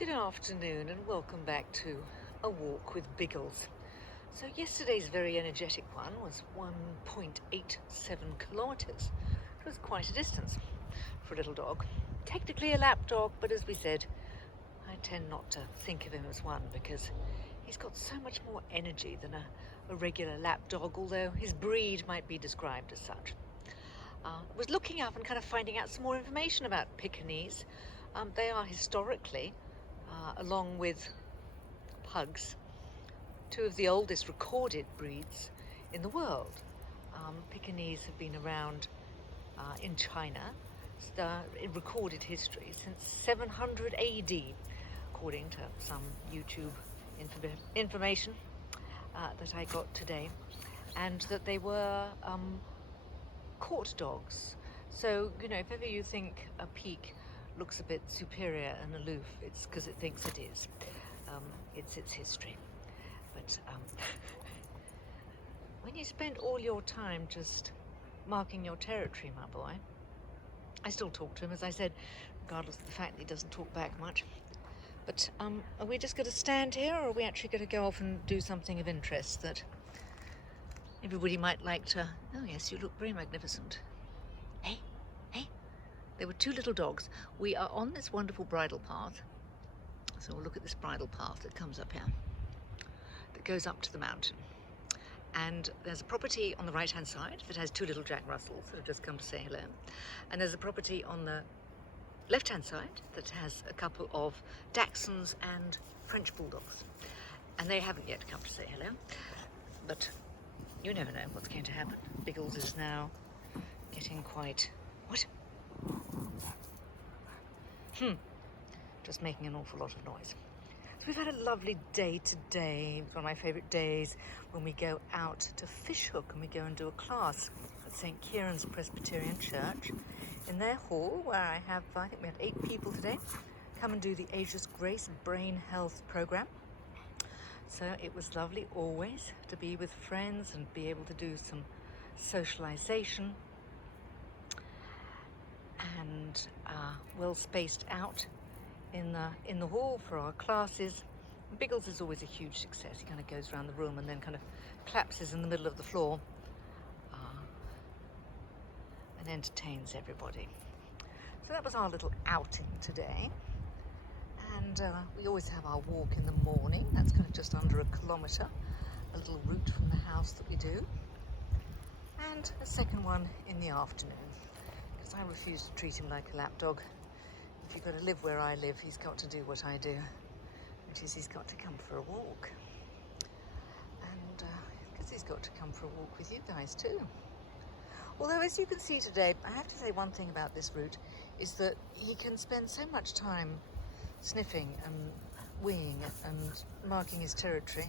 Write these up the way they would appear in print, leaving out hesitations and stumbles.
Good afternoon and welcome back to A Walk with Biggles. So yesterday's very energetic one was 1.87 kilometres. It was quite a distance for a little dog. Technically a lap dog, but as we said, I tend not to think of him as one because he's got so much more energy than a regular lap dog, although his breed might be described as such. I was looking up and kind of finding out some more information about Pekingese. They are historically, along with pugs, two of the oldest recorded breeds in the world. Pekingese have been around in China in recorded history since 700 AD, according to some YouTube information that I got today, and that they were court dogs. So, if ever you think a Peke looks a bit superior and aloof, it's because it thinks it is. It's its history. But when you spend all your time just marking your territory, my boy, I still talk to him, as I said, regardless of the fact that he doesn't talk back much. But are we just going to stand here, or are we actually going to go off and do something of interest that everybody might like to? Oh yes, you look very magnificent. Hey. There were two little dogs. We are on this wonderful bridle path. So we'll look at this bridle path that comes up here, that goes up to the mountain. And there's a property on the right-hand side that has two little Jack Russells that have just come to say hello. And there's a property on the left-hand side that has a couple of Dachshunds and French Bulldogs. And they haven't yet come to say hello. But you never know what's going to happen. Biggles is now getting quite... What? Just making an awful lot of noise. So we've had a lovely day today. It's one of my favourite days when we go out to Fishhook and we go and do a class at St. Kieran's Presbyterian Church in their hall, where I think we had 8 people today come and do the Ageless Grace Brain Health program. So it was lovely always to be with friends and be able to do some socialisation and well spaced out in the hall for our classes. Biggles is always a huge success. He kind of goes around the room and then kind of collapses in the middle of the floor and entertains everybody. So that was our little outing today. And we always have our walk in the morning. That's kind of just under 1 kilometre, a little route from the house that we do. And a second one in the afternoon, because I refuse to treat him like a lapdog. If you've got to live where I live, he's got to do what I do, which is he's got to come for a walk. And because he's got to come for a walk with you guys too. Although, as you can see today, I have to say one thing about this route is that he can spend so much time sniffing and weeing and marking his territory.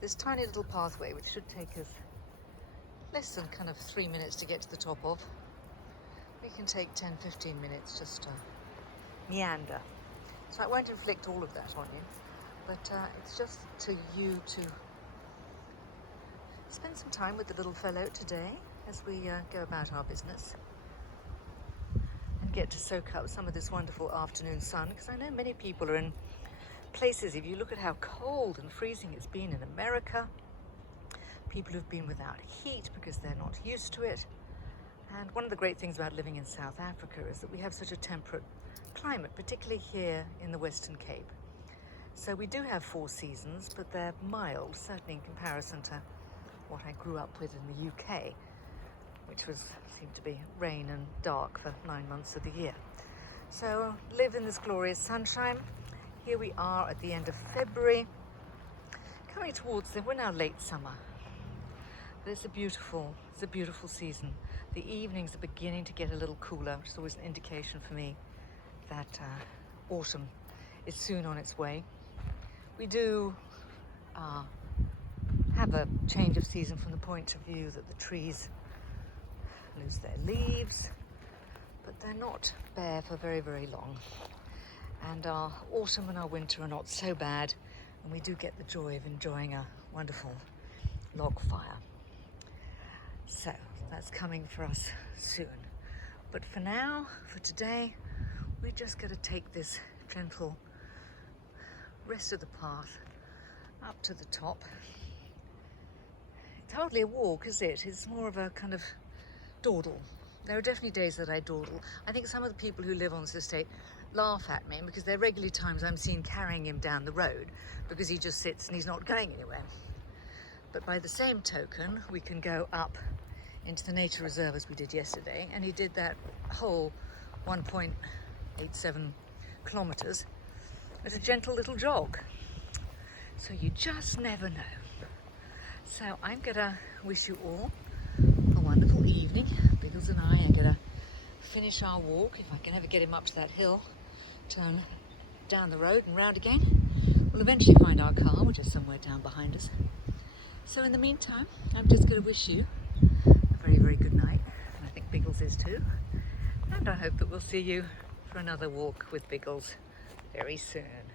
This tiny little pathway, which should take us less than kind of 3 minutes to get to the top of, we can take 10-15 minutes just to meander. So I won't inflict all of that on you, but it's just to you to spend some time with the little fellow today as we go about our business and get to soak up some of this wonderful afternoon sun, because I know many people are in places, if you look at how cold and freezing it's been in America, people who've been without heat because they're not used to it. And one of the great things about living in South Africa is that we have such a temperate climate, particularly here in the Western Cape. So we do have 4 seasons, but they're mild, certainly in comparison to what I grew up with in the UK, which seemed to be rain and dark for 9 months of the year. So live in this glorious sunshine. Here we are at the end of February, coming towards we're now late summer. But it's a beautiful season. The evenings are beginning to get a little cooler, which is always an indication for me that autumn is soon on its way. We do have a change of season from the point of view that the trees lose their leaves, but they're not bare for very, very long. And our autumn and our winter are not so bad, and we do get the joy of enjoying a wonderful log fire. So that's coming for us soon. But for now, for today, we're just going to take this gentle rest of the path up to the top. It's hardly a walk, is it? It's more of a kind of dawdle. There are definitely days that I dawdle. I think some of the people who live on this estate laugh at me because there are regularly times I'm seen carrying him down the road because he just sits and he's not going anywhere. But by the same token, we can go up into the nature reserve as we did yesterday, and he did that whole 1.87 kilometres as a gentle little jog. So you just never know. So I'm gonna wish you all a wonderful evening. Biggles and I are gonna finish our walk. If I can ever get him up to that hill, turn down the road and round again, we'll eventually find our car, which is somewhere down behind us. So in the meantime, I'm just going to wish you a very, very good night. And I think Biggles is too. And I hope that we'll see you for another walk with Biggles very soon.